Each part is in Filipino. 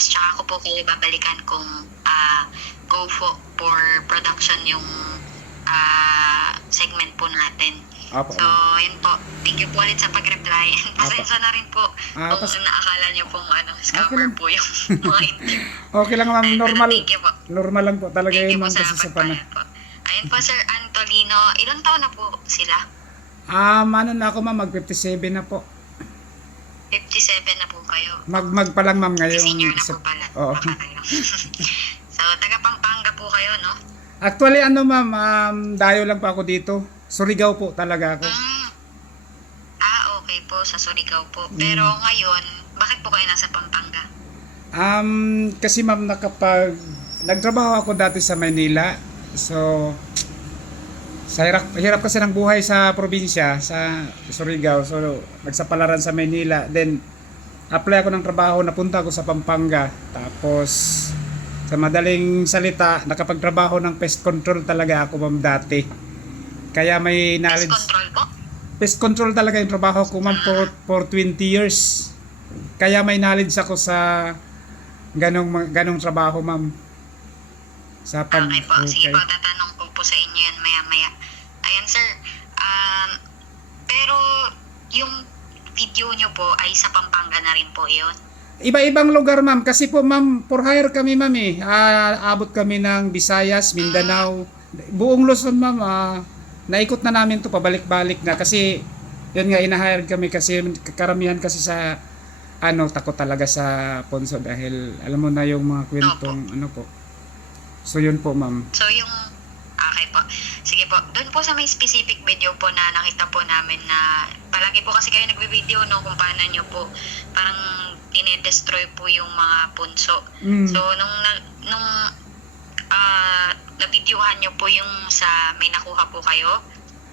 Pilipinas. Tsaka ako po kayo babalikan kung ah, go for, for production yung ah, segment po natin. Opo. So, yun po. Thank you po ulit sa pag-reply. Pasensya na rin po Ah, kung pas- naakala niyo pong ano, Okay scammer lang. po yung mga interview. Okay lang ma'am, normal. Thank you po. Normal lang po talaga Thank yun ma'am kasi sa pana. po. Ayun po, Sir Antolino. Ilang taon na po sila? Ah, ano na ako ma'am, mag 57 na po. 57 na po kayo. Mag mag pa lang ma'am ngayon. senior na po Sep- pala. Oo. So, taga Pampanga po kayo, no? Actually ano ma'am, um, dayo lang po ako dito. Surigao po talaga ako. Mm. Ah, okay po. Sa Surigao po. Mm. Pero ngayon, bakit po kayo nasa Pampanga? Um, kasi ma'am nakapag nagtrabaho ako dati sa Manila. So sa hirap, hirap kasi ng buhay sa probinsya, sa Surigao. So nagsapalaran sa Manila. Then apply ako ng trabaho, napunta ako sa Pampanga. Tapos sa madaling salita, nakapagtrabaho ng pest control talaga ako ma'am dati. Kaya may Pest knowledge. control po? Pest control talaga yung trabaho ko ma'am for, for 20 years. Kaya may knowledge ako sa ganong ganong trabaho ma'am. Sa pag Okay po. Sige okay. po, tatanong ko po sa inyo yan maya-maya. Ayan, sir. Um, pero yung video nyo po ay sa Pampanga na rin po yun. Iba-ibang lugar ma'am kasi po ma'am for hire kami ma'am eh. Ah, abot kami ng Visayas, Mindanao, buong Luzon ma'am. ah, naikot na namin to pabalik-balik na kasi yun nga ina-hire kami kasi karamihan kasi sa ano takot talaga sa Ponso dahil alam mo na yung mga kwentong ano po. So yun po ma'am. So yung Okay po. Sige po. Doon po sa may specific video po na nakita po namin na palagi po kasi kayo nagbe-video no kung paano nyo po parang dinedestroy po yung mga punso. Mm. So nung nung ah na-videohan nyo po yung sa may nakuha po kayo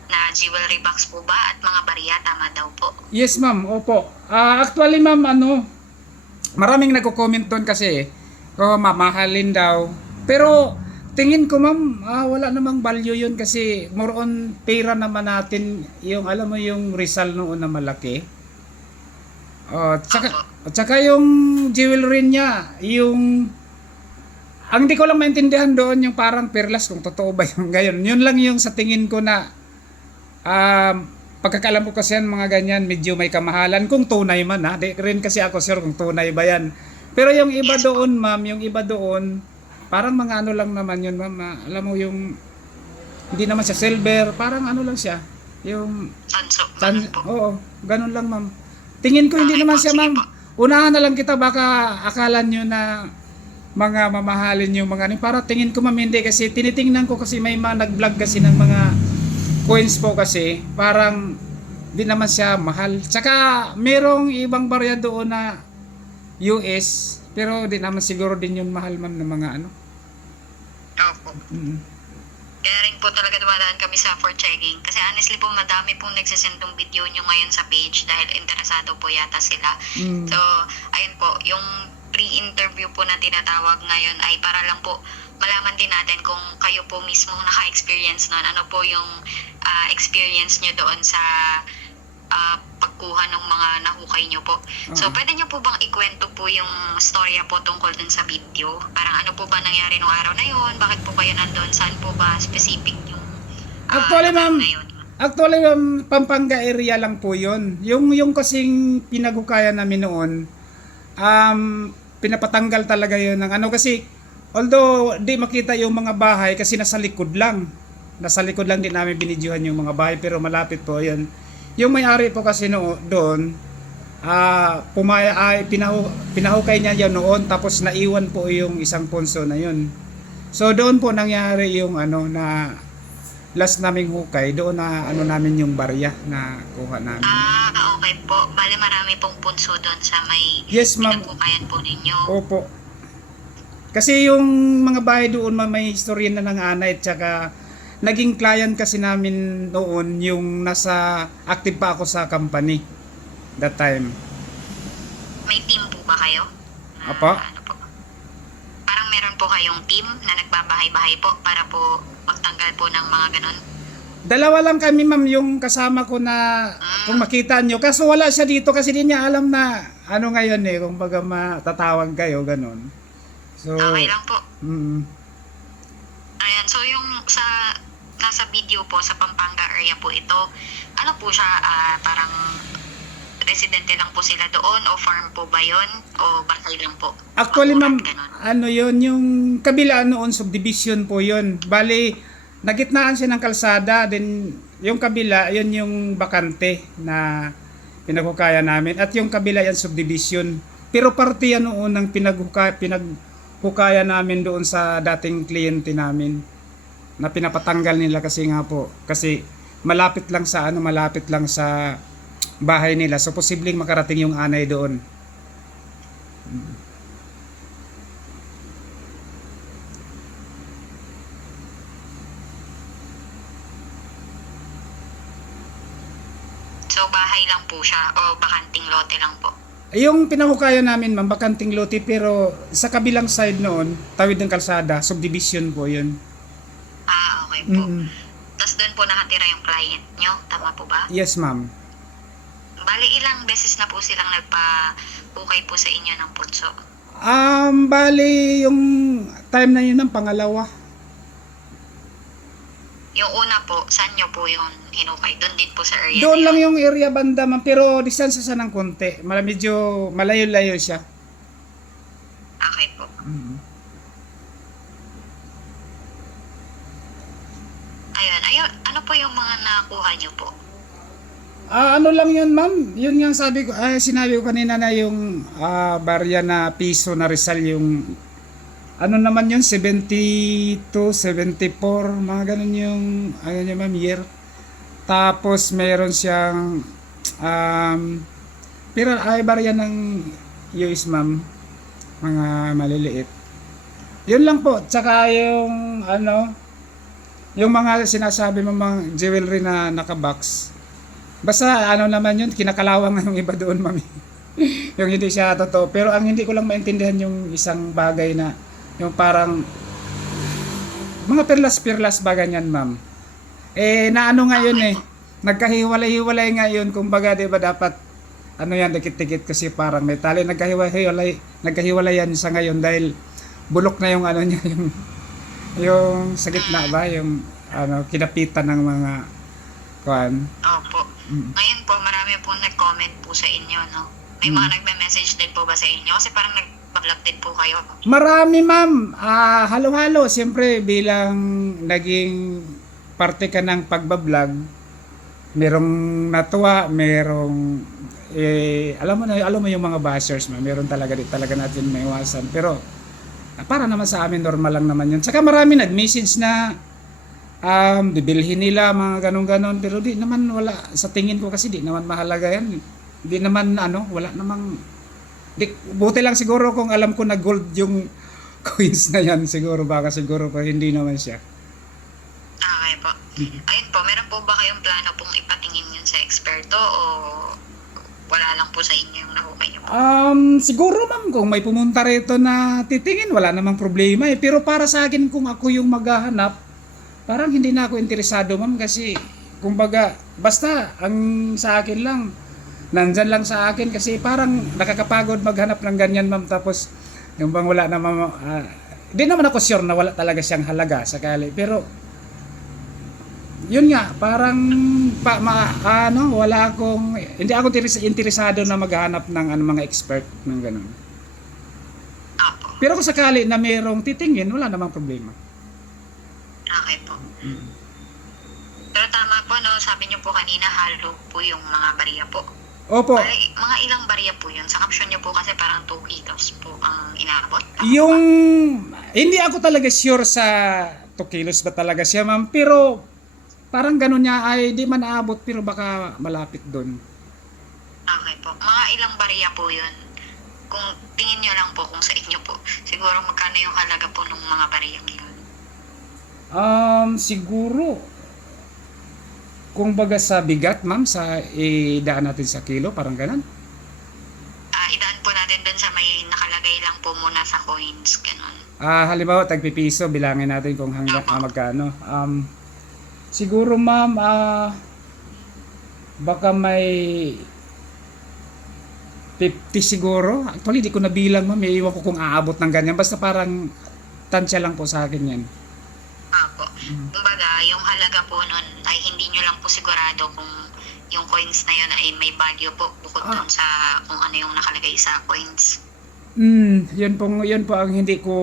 na jewelry box po ba at mga barya tama daw po. Yes, ma'am. Opo. Ah, actually, ma'am, ano, maraming nagko-comment doon kasi, oh, mamahalin daw. Pero, tingin ko, ma'am, ah, wala namang value yun kasi more on pera naman natin yung, alam mo, yung Rizal noon na malaki. Oh, tsaka, at tsaka yung jewelry niya, yung ang hindi ko lang maintindihan doon yung parang perlas kung totoo ba yung gayon. Yun lang yung sa tingin ko na um, pagkakalam ko kasi yan mga ganyan medyo may kamahalan kung tunay man ha. Di rin kasi ako sure kung tunay ba yan. Pero yung iba doon ma'am, yung iba doon parang mga ano lang naman yun ma'am. ah, Alam mo yung hindi naman siya silver, parang ano lang siya. Yung Tanso. Tan- oo, ganun lang ma'am. Tingin ko hindi Okay naman po, siya ma'am. Unahan na lang kita baka akala nyo na mga mamahalin yung mga ano. Para tingin ko ma'am hindi kasi tinitingnan ko kasi may mga nag-vlog kasi ng mga coins po kasi parang di naman siya mahal. Tsaka merong ibang barya doon na US pero di naman siguro din yun mahal ma'am ng mga ano. Opo. Mm. Kaya rin po talaga dumadaan kami sa for checking. Kasi honestly po, madami pong nagsasendong video nyo ngayon sa page dahil interesado po yata sila. Mm. So, ayun po, yung pre-interview po na tinatawag ngayon ay para lang po malaman din natin kung kayo po mismo naka-experience nun. Ano po yung ah, experience nyo doon sa ah, pagkuha ng mga nahukay nyo po. So, Oo. pwede nyo po bang ikwento po yung storya po tungkol dun sa video? Parang ano po ba nangyari nung araw na yun? Bakit po kayo nandun? Saan po ba specific yung ah, Actually, ma'am? Actually, um, Pampanga area lang po yun. Yung, yung kasing pinagukayan namin noon, um, pinapatanggal talaga yun ng ano kasi, although di makita yung mga bahay kasi nasa likod lang. Nasa likod lang din namin binidyohan yung mga bahay pero malapit po yun. Yung may-ari po kasi no, doon, ah pumaya, ay, pinahu, pinahukay niya yun noon tapos naiwan po yung isang punso na yun. So doon po nangyari yung ano na last naming hukay, doon na ano namin yung barya na kuha namin. Ah, okay po. Bale, marami pong punso doon sa may Yes, ma'am. pinagkukayan po ninyo. Opo. Kasi yung mga bahay doon may istorya na ng anay at saka naging client kasi namin noon yung nasa active pa ako sa company that time. May team po ba kayo? Na Apa? Ano po? Parang meron po kayong team na nagbabahay-bahay po para po magtanggal po ng mga ganon. Dalawa lang kami ma'am yung kasama ko na kung makita nyo. Kaso wala siya dito kasi di niya alam na ano ngayon eh, kung baga matatawag kayo, ganun. So, Okay lang po. mm, Ayan, so yung sa nasa video po sa Pampanga area po ito, ano po siya, ah, parang residente lang po sila doon o farm po ba yon o bahay lang po? Actually, ma'am, ano yon yung kabila noon, subdivision po yon Bali, nagitnaan siya ng kalsada, then yung kabila, yun yung bakante na pinaghukaya namin. At yung kabila yan, subdivision. Pero parte yan noon ng pinaghuka, pinaghukaya namin doon sa dating kliyente namin na pinapatanggal nila kasi nga po kasi malapit lang sa ano malapit lang sa bahay nila so posibleng makarating yung anay doon So bahay lang po siya o bakanting lote lang po. Yung pinahukaya namin, ma'am, bakanting lote, pero sa kabilang side noon, tawid ng kalsada, subdivision po yun. Ah, okay po. Mm-mm. Tapos doon po nakatira yung client nyo, tama po ba? Yes, ma'am. Bali ilang beses na po silang nagpa-ukay po sa inyo ng putso? Um, bali, yung time na yun, ang pangalawa. Yung una po, saan nyo po yung hinukay? Doon din po sa area Doon lang yun? yung area banda, ma'am, pero distansya siya ng konti. Mala, medyo malayo-layo siya. Okay po. Mm. Ayun, ayun. Ano po yung mga nakuha nyo po? Ah, ano lang yun, ma'am? Yun yung sabi ko, ay, sinabi ko kanina na yung ah, barya na piso na Rizal yung ano naman yun, 72, 74, mga ganun yung, ano yun, ma'am, year. Tapos, meron siyang, um, pero ay barya ng US, ma'am, mga maliliit. Yun lang po, tsaka yung, ano, yung mga sinasabi mo mga jewelry na nakabox. Basta ano naman yun, kinakalawang ng iba doon, mami. yung hindi siya totoo. Pero ang hindi ko lang maintindihan yung isang bagay na, yung parang, mga perlas-perlas ba ganyan, ma'am. Eh, na ano ngayon eh, nagkahiwalay-hiwalay ngayon, kumbaga, di ba dapat, ano yan, dikit-dikit kasi parang may tali, nagkahiwalay, nagkahiwalayan sa ngayon dahil bulok na yung ano niya, yung, yung sa gitna ba, yung, ano, kinapitan ng mga, kuan, Opo. Mm. Ngayon po, marami po nag-comment po sa inyo, no? May Mm. mga nagme-message din po ba sa inyo? Kasi parang nag-vlog din po kayo. Marami ma'am, ah, halo-halo, siyempre bilang naging parte ka ng pagbablog, merong natuwa, merong eh, alam mo na, alam mo yung mga bashers, ma'am, meron talaga di talaga natin maiwasan. Pero ah, para naman sa amin normal lang naman 'yun. Saka marami nag-message na um, bibilhin nila mga ganun-ganon pero di naman wala sa tingin ko kasi di naman mahalaga yan di naman ano wala namang di, buti lang siguro kung alam ko na gold yung coins na yan siguro baka siguro pa hindi naman siya. Ayun po, meron po ba kayong plano pong ipatingin yun sa eksperto o wala lang po sa inyo yung nahukay niyo po? Um, siguro ma'am, kung may pumunta rito na titingin, wala namang problema eh. Pero para sa akin, kung ako yung maghahanap, parang hindi na ako interesado ma'am kasi, kumbaga, basta, ang sa akin lang, nandyan lang sa akin kasi parang nakakapagod maghanap ng ganyan ma'am. Tapos, yung bang wala naman, ah, hindi naman ako sure na wala talaga siyang halaga sakali. Pero, yun nga, parang pa, ma, ano, wala akong hindi ako interes- interesado na maghanap ng ano, mga expert ng ganun. Pero kung sakali na mayroong titingin, wala namang problema. Okay po. Pero tama po, no? Sabi niyo po kanina, halo po yung mga bariya po. Opo, Bali, mga ilang bariya po yun? Sa caption niyo po kasi parang 2 kilos po ang inaabot. Tama yung ba? hindi ako talaga sure sa 2 kilos ba talaga siya, ma'am, pero parang ganun niya ay di man aabot pero baka malapit doon. Okay po. Mga ilang bariya po yun? Kung tingin niyo lang po kung sa inyo po, siguro magkano yung halaga po ng mga bariyang yun? Um, siguro kung baga sa bigat, ma'am, sa idaan natin sa kilo, parang ganun. Ah, idaan po natin dun sa may nakalagay lang po muna sa coins, ganun. Ah, halimbawa tagpipiso, bilangin natin kung hanggang ah, magkano. Um, siguro ma'am, ah, baka may 50 siguro. Actually, di ko nabilang ma'am. May iwan ko kung aabot ng ganyan. Basta parang tansya lang po sa akin yan. Apo. Kumbaga, yung halaga po nun ay hindi nyo lang po sigurado kung yung coins na yun ay may value po bukod Ah. dun sa kung ano yung nakalagay sa coins. Hmm, yun po, yun po ang hindi ko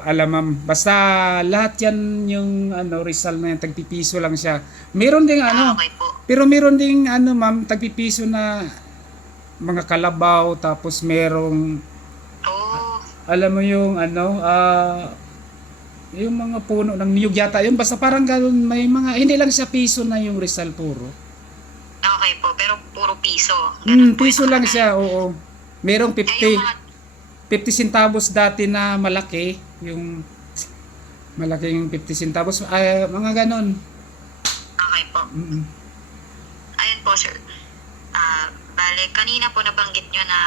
alam ma'am. Basta lahat yan yung ano, Rizal na yan, tagpipiso lang siya. Meron ding Ah, ano, okay po. pero meron ding ano ma'am, tagpipiso na mga kalabaw, tapos merong, Oh, alam mo yung ano, ah, yung mga puno ng niyog yata yun. Basta parang ganun, may mga, hindi lang siya piso na yung Rizal puro. okay po. Pero puro piso. Hmm, Ganun po piso lang siya, oo. Merong Ay, 50. yung mga 50 centavos dati na malaki, yung malaki yung 50 centavos, ay, mga ganon. Okay po. Mm-mm. Ayun po, sir. Ah, bale, kanina po nabanggit nyo na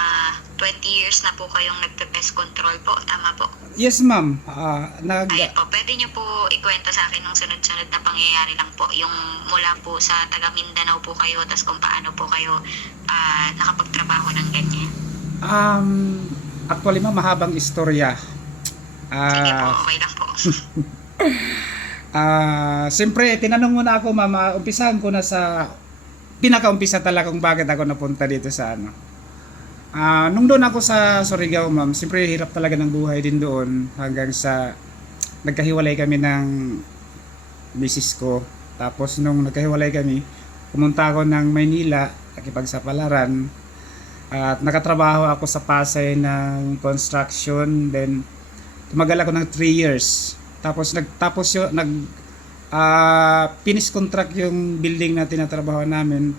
20 years na po kayong nagpe-pest control po. Tama po. Yes, ma'am. Ah, nag Ayun po. Pwede nyo po ikwento sa akin ng sunod-sunod na pangyayari lang po. Yung mula po sa taga Mindanao po kayo, tas kung paano po kayo ah, nakapagtrabaho ng ganyan. um actually ma'am, mahabang istorya. Sige po, Ah, okay lang po. ah, siyempre tinanong mo na ako, ma'am, ah, umpisahan ko na sa pinakaumpisa talaga kung bakit ako napunta dito sa ano. Ah, nung doon ako sa Surigao, ma'am, siyempre hirap talaga ng buhay din doon hanggang sa nagkahiwalay kami ng misis ko. Tapos nung nagkahiwalay kami, pumunta ako ng Maynila, nakipagsapalaran. At nakatrabaho ako sa Pasay ng construction. Then, tumagal ako ng 3 years. Tapos nagtapos yun, nag ah finish contract yung building na tinatrabaho namin.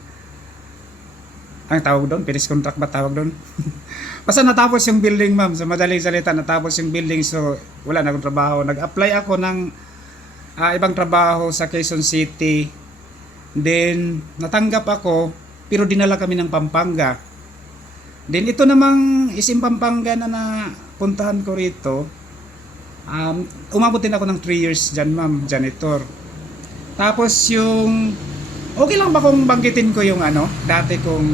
Ang tawag doon, finish contract ba tawag doon? Basta natapos yung building, ma'am. Sa madaling salita, natapos yung building. So, wala na akong trabaho. Nag-apply ako ng ah, ibang trabaho sa Quezon City. Then, natanggap ako, pero dinala kami ng Pampanga. Then, ito namang isim Pampanga na napuntahan ko rito. Um, umabot din ako ng 3 years dyan, ma'am, janitor. Tapos yung, okay lang ba kung banggitin ko yung ano, dati kong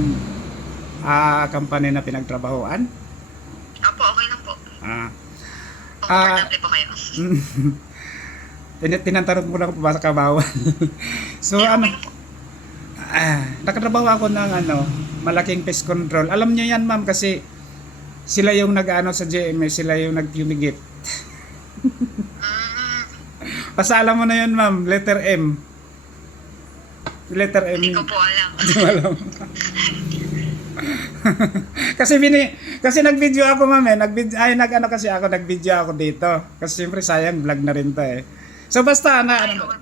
ah company na pinagtrabahoan? Opo, okay lang po. Ah, Comfortable po kayo. tin- tinantarot mo lang kung baka bawal. so Eh, ano, ah, nakatrabaho ako ng ano, malaking pest control. Alam niyo yan ma'am kasi sila yung nag-ano sa GMA, sila yung nag-fumigate. Alam mo na yun ma'am, letter M. Letter M. hindi ko po alam. Hindi mo alam. kasi bini kasi nag-video ako ma'am eh. Nag ay nag-ano kasi ako, nag-video ako dito. Kasi siyempre sayang vlog na rin 'to eh. So basta na Ay, ano.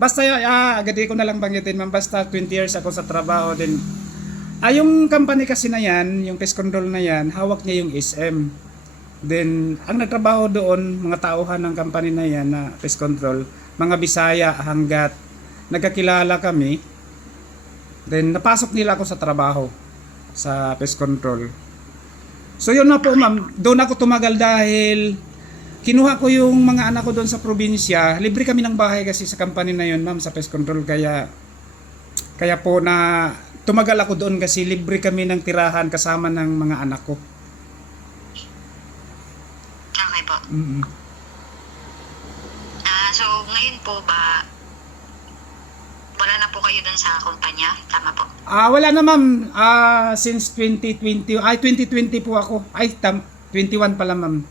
Basta yun, ah, agad ko na lang banggitin ma'am. Basta 20 years ako sa trabaho din. Ah, yung company kasi na yan, yung pest control na yan, hawak niya yung SM. Then, ang nagtrabaho doon, mga tauhan ng company na yan na pest control, mga Bisaya hanggat nagkakilala kami, then napasok nila ako sa trabaho sa pest control. So yun na po ma'am, doon ako tumagal dahil kinuha ko yung mga anak ko doon sa probinsya. Libre kami ng bahay kasi sa company na yun, ma'am, sa pest control. Kaya, kaya po na tumagal ako doon kasi libre kami ng tirahan kasama ng mga anak ko. Okay po. Mm-mm. Ah, so ngayon po ba wala na po kayo dun sa kumpanya? Tama po. Ah, wala na ma'am. Ah, since 2020, ay 2020 po ako. Ay, tam, 21 pala ma'am.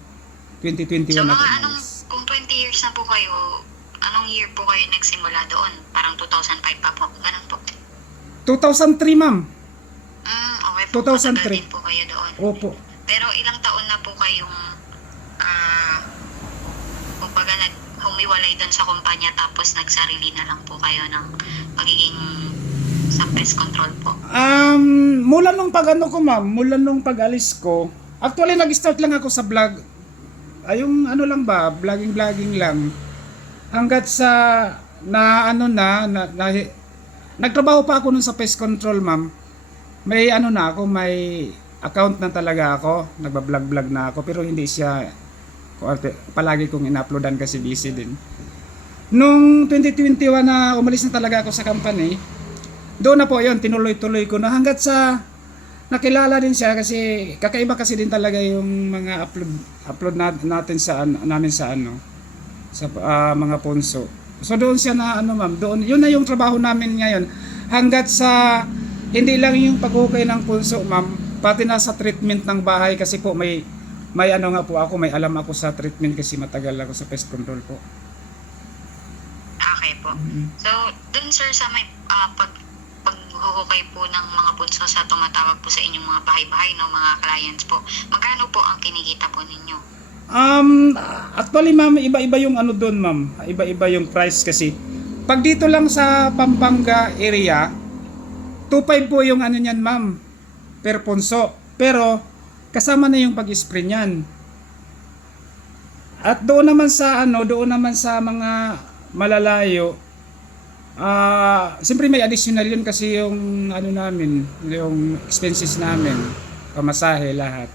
2021 So ako. mga anong, kung 20 years na po kayo, anong year po kayo nagsimula doon? Parang 2005 pa po? Ganun. 2003 ma'am. Mm, okay po. 2003. Matagal din po kayo doon. Opo. Pero ilang taon na po kayong, ah, kumbaga nag, humiwalay doon sa kumpanya tapos nagsarili na lang po kayo ng pagiging sa pest control po. Um, mula nung pag ano ko ma'am, mula nung pag-alis ko, actually nag-start lang ako sa vlog. Ay, yung ano lang ba, vlogging-vlogging lang. Hanggat sa na ano na, na, na nagtrabaho pa ako nun sa pest control ma'am. May ano na ako, may account na talaga ako. Nagba-vlog-vlog na ako pero hindi siya palagi kong in-uploadan kasi busy din. Nung 2021 na umalis na talaga ako sa company, doon na po yon tinuloy-tuloy ko na hanggat sa nakilala din siya kasi kakaiba kasi din talaga yung mga upload upload nat- natin sa namin sa ano sa ah, mga punso. So doon siya na ano ma'am, doon yun na yung trabaho namin ngayon. Hanggat sa hindi lang yung paghukay ng punso ma'am, pati na sa treatment ng bahay kasi po may may ano nga po ako, may alam ako sa treatment kasi matagal ako sa pest control po. Okay po. So, dun sir sa may ah, pag paghuhukay po ng mga punso sa tumatawag po sa inyong mga bahay-bahay no mga clients po. Magkano po ang kinikita po ninyo? Um, actually ma'am, iba-iba yung ano doon ma'am. Iba-iba yung price kasi. Pag dito lang sa Pampanga area, 2.5 po yung ano niyan ma'am, per punso. Pero, kasama na yung pag-spray niyan. At doon naman sa ano, doon naman sa mga malalayo, ah, siyempre may additional yun kasi yung ano namin, yung expenses namin, pamasahe lahat.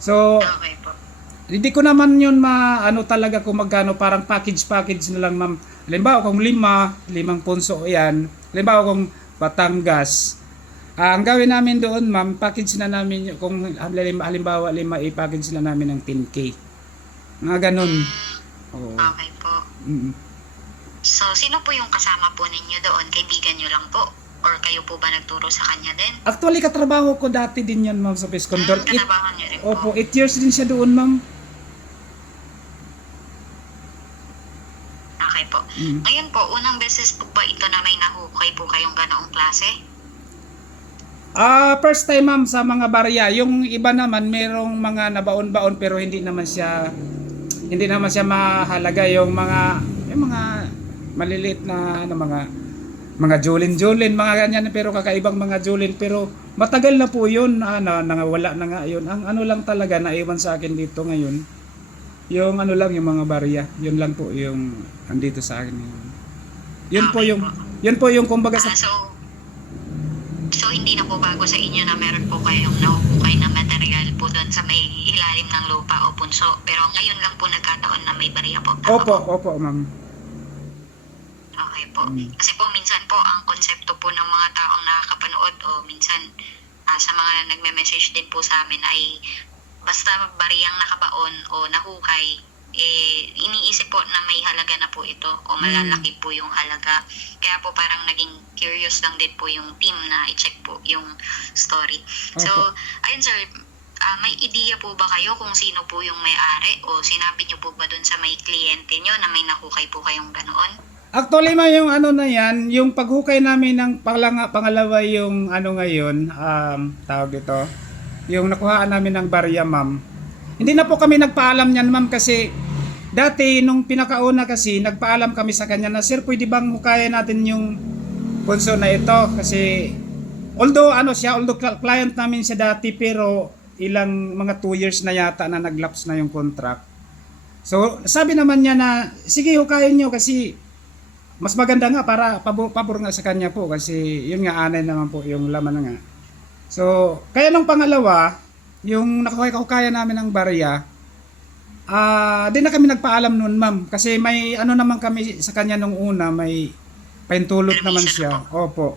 So, Okay. Hindi ko naman yun maano talaga kung magkano parang package package na lang ma'am. Halimbawa kung lima, limang punso yan. Halimbawa kung Batangas. Ah, ang gawin namin doon ma'am, package na namin kung halimbawa, halimbawa lima i-package na namin ng 10k. Mga ganun. Oo. Okay po. Mm. So, sino po yung kasama po ninyo doon? Kaibigan nyo lang po? Or kayo po ba nagturo sa kanya din? Actually katrabaho ko dati din yan ma'am sa pest control. Hmm, It, katabangan nyo rin po. opo, 8 years din siya doon ma'am. Okay po. Mm. Ngayon po, unang beses po ba ito na may nahukay po kayong ganoong klase? Ah, first time ma'am sa mga barya. Yung iba naman merong mga nabaon-baon pero hindi naman siya hindi naman siya mahalaga yung mga yung mga maliliit na ano mga mga julin-julin, mga ganyan pero kakaibang mga julin pero matagal na po yun ano nangawala na nga yun. Ang ano lang talaga naiwan sa akin dito ngayon. Yung ano lang yung mga barya, yun lang po yung andito sa akin. Yun po yung yun po yung kumbaga sa Ah, so, so hindi na po bago sa inyo na meron po kayong nahuhukay na material po doon sa may ilalim ng lupa o punso. Pero ngayon lang po nagkataon na may bariya po. Tama Opo, po? opo, ma'am. Okay po. Mm. Kasi po minsan po ang konsepto po ng mga taong nakakapanood o minsan ah, sa mga nagme-message din po sa amin ay basta bariyang nakabaon o nahukay eh, iniisip po na may halaga na po ito o malalaki po yung halaga. Kaya po parang naging curious lang din po yung team na i-check po yung story. So, Opo. ayun sir, ah, may ideya po ba kayo kung sino po yung may-ari o sinabi niyo po ba dun sa may kliyente nyo na may nahukay po kayong ganoon? Actually, ma yung ano na yan, yung paghukay namin ng pangalawa yung ano ngayon, um, tawag ito, yung nakuhaan namin ng barya, ma'am. Hindi na po kami nagpaalam niyan, ma'am, kasi dati nung pinakauna kasi, nagpaalam kami sa kanya na, Sir, pwede bang hukayan natin yung punso na ito? Kasi, although ano siya, although cl- client namin siya dati, pero ilang mga 2 years na yata na naglaps na yung contract. So, sabi naman niya na, sige, hukayan nyo kasi mas maganda nga para pabor, pabor nga sa kanya po kasi yun nga anay naman po yung laman nga. So, kaya nung pangalawa, yung nakakaya namin ng barya, ah, di na kami nagpaalam noon, ma'am. Kasi may ano naman kami sa kanya nung una, may paintulot naman siya. Opo.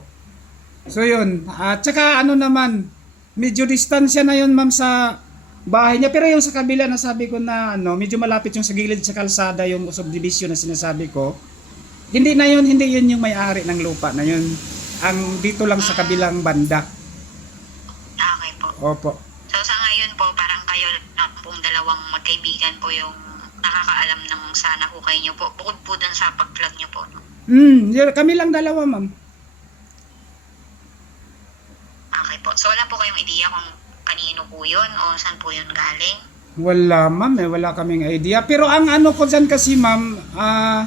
So yun, at saka ano naman, medyo distansya na yun, ma'am, sa bahay niya. Pero yung sa kabila na sabi ko na ano, medyo malapit yung sa gilid sa kalsada, yung subdivision na sinasabi ko. Hindi na yun, hindi yun yung may-ari ng lupa na yun. Ang dito lang sa kabilang banda. Opo. So sa ngayon po, parang kayo na pong dalawang magkaibigan po yung nakakaalam ng sa nahukay niyo po. Bukod po dun sa pag-plug niyo po. Hmm, yun, kami lang dalawa, ma'am. Okay po. So wala po kayong ideya kung kanino po yun o saan po yun galing? Wala, ma'am, eh, wala kaming idea. Pero ang ano ko dyan kasi, ma'am, ah,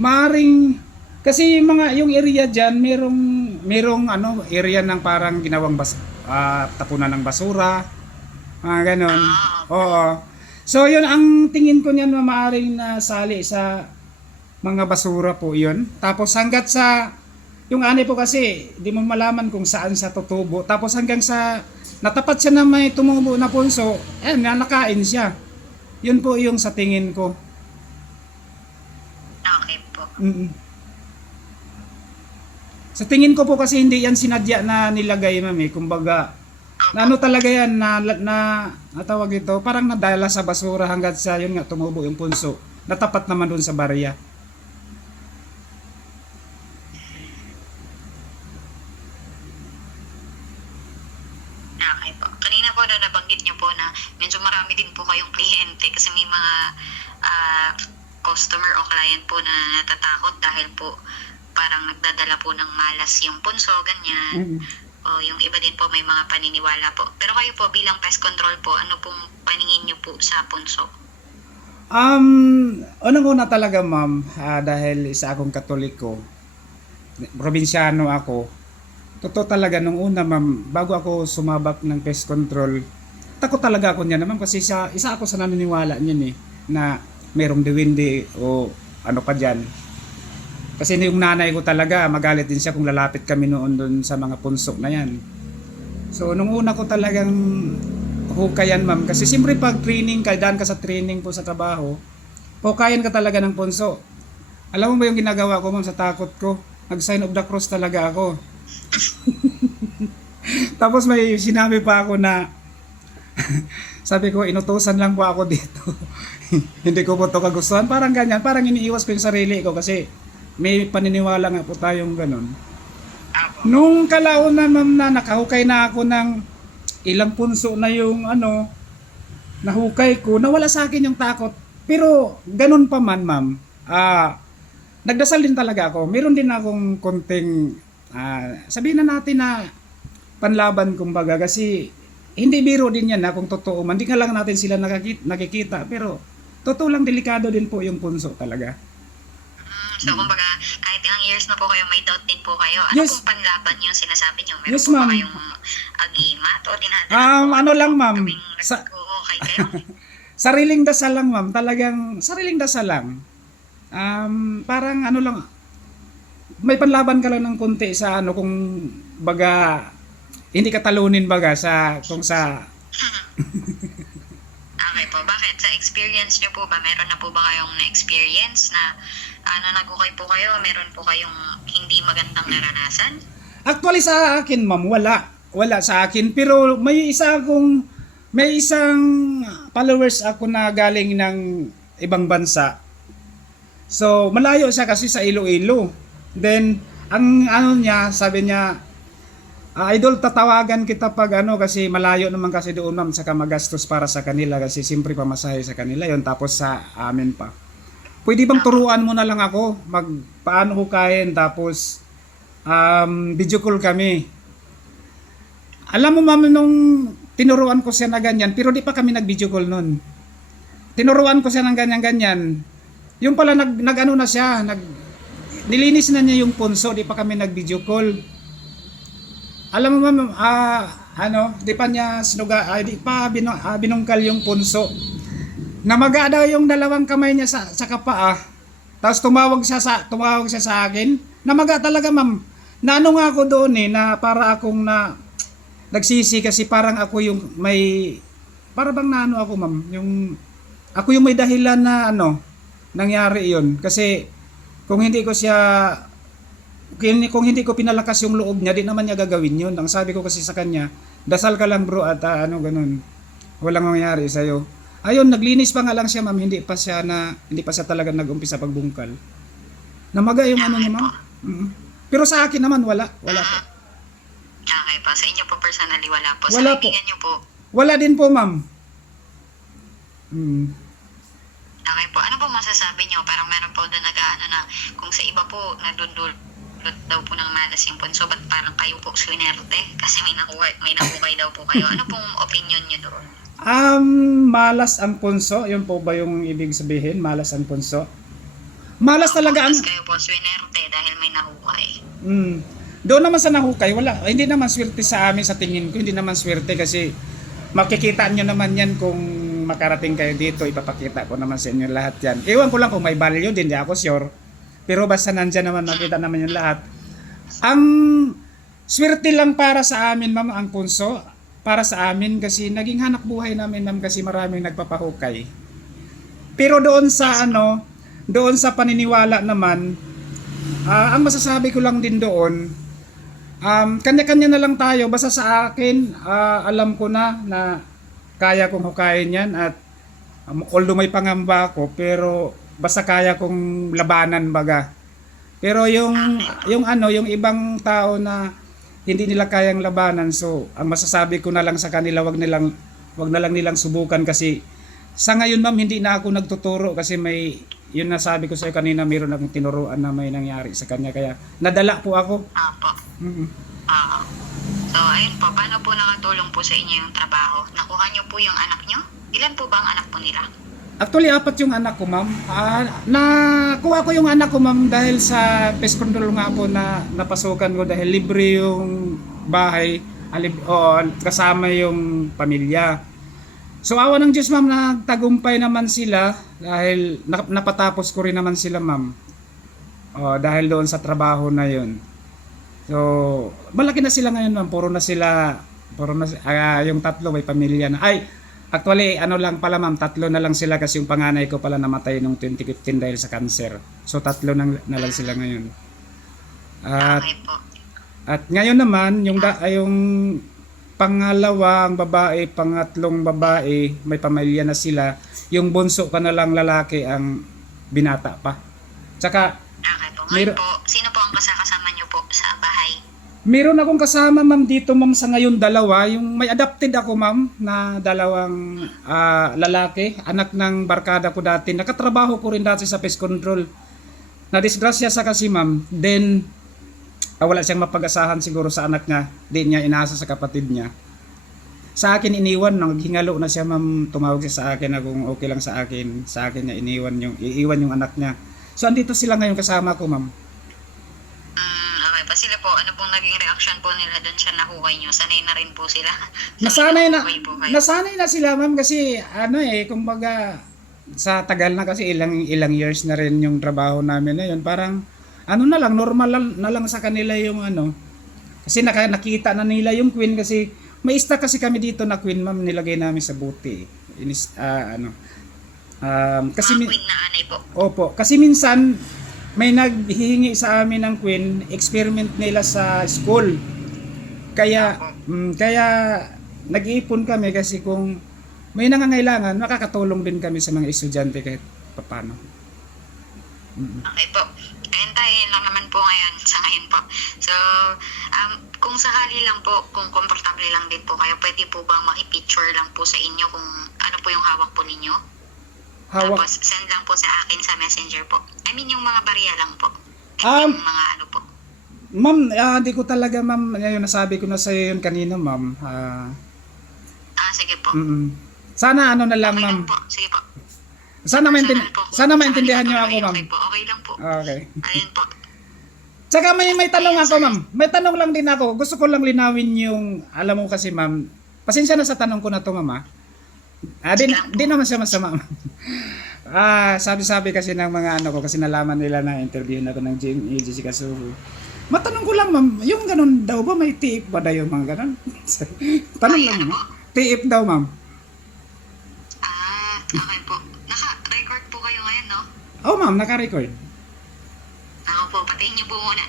maring, kasi mga, yung area dyan, merong, merong, ano, area ng parang ginawang bas, ah, tapunan ng basura, mga ganon. Ah, Oo. So, yun, ang tingin ko niyan, ma'am, maaring nasali sa mga basura po yun. Tapos hanggat sa, yung ani po kasi, di mo malaman kung saan sa tutubo. Tapos hanggang sa, natapat siya na may tumubo na punso, eh, nakain siya. Yun po yung sa tingin ko. Okay po. Mm. Sa tingin ko po kasi hindi yan sinadya na nilagay, ma'am, eh. Kumbaga, na ano talaga yan na, na natawag ito parang nadala sa basura hanggang sa yun nga tumubo yung punso natapat naman dun sa barya Okay po. Kanina po na nabanggit niyo po na medyo marami din po kayong kliyente kasi may mga ah, customer o client po na natatakot dahil po parang nagdadala po ng malas yung punso, ganyan. Mm. O yung iba din po may mga paniniwala po. Pero kayo po bilang pest control po, ano pong paningin niyo po sa punso? Um, unang-una talaga ma'am, ah, dahil isa akong katoliko, probinsyano ako, totoo talaga nung una ma'am, bago ako sumabak ng pest control, takot talaga ako niyan naman kasi isa, isa ako sa naniniwala niyan eh, na merong diwindi o ano pa dyan. Kasi yung nanay ko talaga, magalit din siya kung lalapit kami noon doon sa mga punsok na yan. So, nung una ko talagang hukayan, ma'am. Kasi siyempre pag training ka, ka sa training po sa trabaho, hukayan ka talaga ng punso. Alam mo ba yung ginagawa ko, ma'am, sa takot ko? Nag-sign of the cross talaga ako. Tapos may sinabi pa ako na, sabi ko, inutusan lang po ako dito. Hindi ko po ito kagustuhan. Parang ganyan, parang iniiwas ko yung sarili ko kasi may paniniwala nga po tayong ganun. Apo. Nung kalaon na ma'am na nakahukay na ako ng ilang punso na yung ano, nahukay ko, nawala sa akin yung takot. Pero ganun pa man ma'am, ah, nagdasal din talaga ako. Meron din akong konting, ah, sabihin na natin na panlaban kumbaga kasi hindi biro din yan na kung totoo man. Hindi ka lang natin sila nakakita, nakikita pero totoo lang delikado din po yung punso talaga. Mm, so, kumbaga, kahit ilang years na po kayo, may doubt din po kayo. Ano Yes. pong panlaban yung sinasabi niyo? Meron Yes, po ba ma'am. kayong agimat o dinadala Um, po? ano lang, ma'am. Sa- kayo? Sariling dasal lang, ma'am. Talagang sariling dasal lang. Um, parang ano lang, may panlaban ka lang ng konti sa ano kung baga hindi ka talunin baga sa kung sa Okay po. Bakit? Sa experience niyo po ba, meron na po ba kayong na-experience na ano, nagukay po kayo, meron po kayong hindi magandang naranasan? Actually sa akin, ma'am, wala. Wala sa akin. Pero may isa akong, may isang followers ako na galing ng ibang bansa. So, malayo siya kasi sa Iloilo. Then, ang ano niya, sabi niya, "Ah, idol, tatawagan kita pag ano kasi malayo naman kasi doon ma'am saka magastos para sa kanila kasi siyempre pamasahe sa kanila yon tapos sa amin pa. Pwede bang turuan mo na lang ako mag paano hukayin tapos um, video call kami. Alam mo ma'am nung tinuruan ko siya na ganyan pero di pa kami nag video call noon. Tinuruan ko siya ng ganyan-ganyan. Yung pala nag, nag ano na siya, nag nilinis na niya yung punso, di pa kami nag video call. Alam mo ma'am, ah, ano, di pa niya sinuga, ah, di pa binu, ah, binungkal yung punso. Namaga daw yung dalawang kamay niya sa, sa kapaa. Tapos tumawag siya sa tumawag siya sa akin. Namaga talaga ma'am. Naano nga ako doon eh na para akong na nagsisi kasi parang ako yung may para bang naano ako ma'am yung ako yung may dahilan na ano nangyari yon kasi kung hindi ko siya kung, hindi ko pinalakas yung loob niya, di naman niya gagawin yun. Ang sabi ko kasi sa kanya, dasal ka lang bro at ah, ano ganun. Walang mangyayari sa'yo. Ayun, naglinis pa nga lang siya ma'am, hindi pa siya na, hindi pa siya talaga nag-umpisa pagbungkal. Namaga yung ano niya ma'am. Mm. Pero sa akin naman, wala. Wala po. Okay po. Sa inyo po personally, wala po. Sa Wala po. kaibigan niyo po, Wala din po ma'am. Mm. okay po. Ano po masasabi niyo? Parang meron po doon nag-ano na kung sa iba po, nadudulot daw po ng malas yung punso, ba't parang kayo po swinerte? Kasi may nakuha, may nakukay daw po kayo. Ano pong opinion niyo doon? Um, malas ang punso. Yun po ba yung ibig sabihin? Malas ang punso? Malas talaga ang... Kayo po swinerte dahil may nakukay. Mm. Doon naman sa nahukay, wala, hindi naman swerte sa amin sa tingin ko, hindi naman swerte kasi makikita nyo naman yan kung makarating kayo dito, ipapakita ko naman sa inyo lahat yan. Ewan ko lang kung may value din, di ako sure. Pero basta nandyan naman, makita naman yung lahat. Ang swerte lang para sa amin, ma'am, ang punso, para sa amin kasi naging hanap buhay namin, ma'am, kasi maraming nagpapahukay. Pero doon sa ano, doon sa paniniwala naman, Ah, ang masasabi ko lang din doon, Um, kanya-kanya na lang tayo. Basta sa akin, ah, alam ko na na kaya kong hukayin yan at um, although may pangamba ako, pero basta kaya kong labanan baga. Pero yung yung ano, yung ibang tao na hindi nila kayang labanan, so ang masasabi ko na lang sa kanila, wag nilang wag na lang nilang subukan kasi sa ngayon ma'am hindi na ako nagtuturo kasi may yun na sabi ko sa iyo kanina mayroon akong tinuruan na may nangyari sa kanya kaya nadala po ako. Opo. Mm-mm. Oo. So, ayun po. Paano po nakatulong po sa inyo yung trabaho? Nakuha niyo po yung anak niyo? Ilan po ba ang anak po nila? Actually, apat yung anak ko, ma'am. Ah, nakuha ko yung anak ko, ma'am, dahil sa pest control nga po na napasukan ko dahil libre yung bahay, alib, o, kasama yung pamilya. So, awa ng Diyos, ma'am, nagtagumpay naman sila dahil nap- napatapos ko rin naman sila, ma'am. O, dahil doon sa trabaho na yun. So, malaki na sila ngayon, ma'am. Puro na sila, puro na, ah, yung tatlo may pamilya na. Ay, actually, ano lang pala, ma'am, tatlo na lang sila kasi yung panganay ko pala namatay noong 2015 dahil sa cancer. So, tatlo na, na lang sila ngayon. At, okay po. at ngayon naman, yung, da, ay, yung pangalawa, ang babae, pangatlong babae, may pamilya na sila. Yung bunso ka na lang lalaki ang binata pa. Tsaka, Okay po. Ngayon po, sino po ang kasakasama niyo po sa bahay? Meron akong kasama ma'am dito ma'am sa ngayon dalawa, yung may adopted ako ma'am na dalawang ah, lalaki, anak ng barkada ko dati. Nakatrabaho ko rin dati sa pest control. Nadisgrasya sa kasi ma'am, then ah, wala siyang mapag-asahan siguro sa anak niya, di niya inaasa sa kapatid niya. Sa akin iniwan, naghingalo na siya ma'am, tumawag siya sa akin na kung okay lang sa akin, sa akin niya iniwan yung, iiwan yung anak niya. So andito sila ngayon kasama ko ma'am. Okay pa. Sila po, ano pong naging reaction po nila doon sa nahuhay niyo? Sanay na rin po sila. Nasanay na po kayo. nasanay na sila ma'am kasi ano eh kumbaga sa tagal na kasi ilang ilang years na rin yung trabaho namin na yun parang ano na lang normal lang, na lang sa kanila yung ano kasi naka, nakita na nila yung queen kasi may ista kasi kami dito na queen ma'am nilagay namin sa buti Inis, ah, ano um, kasi Mga queen na anay po. Opo, kasi minsan may naghihingi sa amin ng queen experiment nila sa school. Kaya mm, kaya nag-iipon kami kasi kung may nangangailangan, makakatulong din kami sa mga estudyante kahit paano. Okay po. Yun lang naman po ngayon, sa ngayon po. So, um, kung sakali lang po, kung komportable lang din po kayo, pwede po bang makipicture lang po sa inyo kung ano po yung hawak po ninyo? Hawak. Tapos, send lang po sa akin sa messenger po. I mean, yung mga barya lang po. And Um, yung mga ano po. Ma'am, ah, di ko talaga ma'am, yun, nasabi ko na sa iyo yun kanina ma'am. Ah, Ah, sige po. mm, sana ano na lang Okay ma'am. lang po. Sige po. Sana po. sana maintindihan niyo ako ma'am. Okay po, okay lang po. Okay. Ayun po. Tsaka may may tanong ako, ma'am. May tanong lang din ako. Gusto ko lang linawin yung, alam mo kasi, ma'am. Pasensya na sa tanong ko na to, ma'am. ah. Ah, di, di naman siya masama. ah, sabi-sabi kasi ng mga ano ko kasi nalaman nila na interview na ako ng GMA, Jessica Suhu. Matanong ko lang, ma'am, yung ganun daw ba may tiip ba daw yung mga ganun? tanong lang, ma'am. Tiip daw, ma'am. Ah, okay po. Naka-record po kayo ngayon, no? Oh, ma'am, naka-record. Ako po, patiin niyo po muna.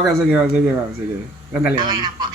okay, sige, sige, ma'am, sige. Sandali, okay ma'am. lang po.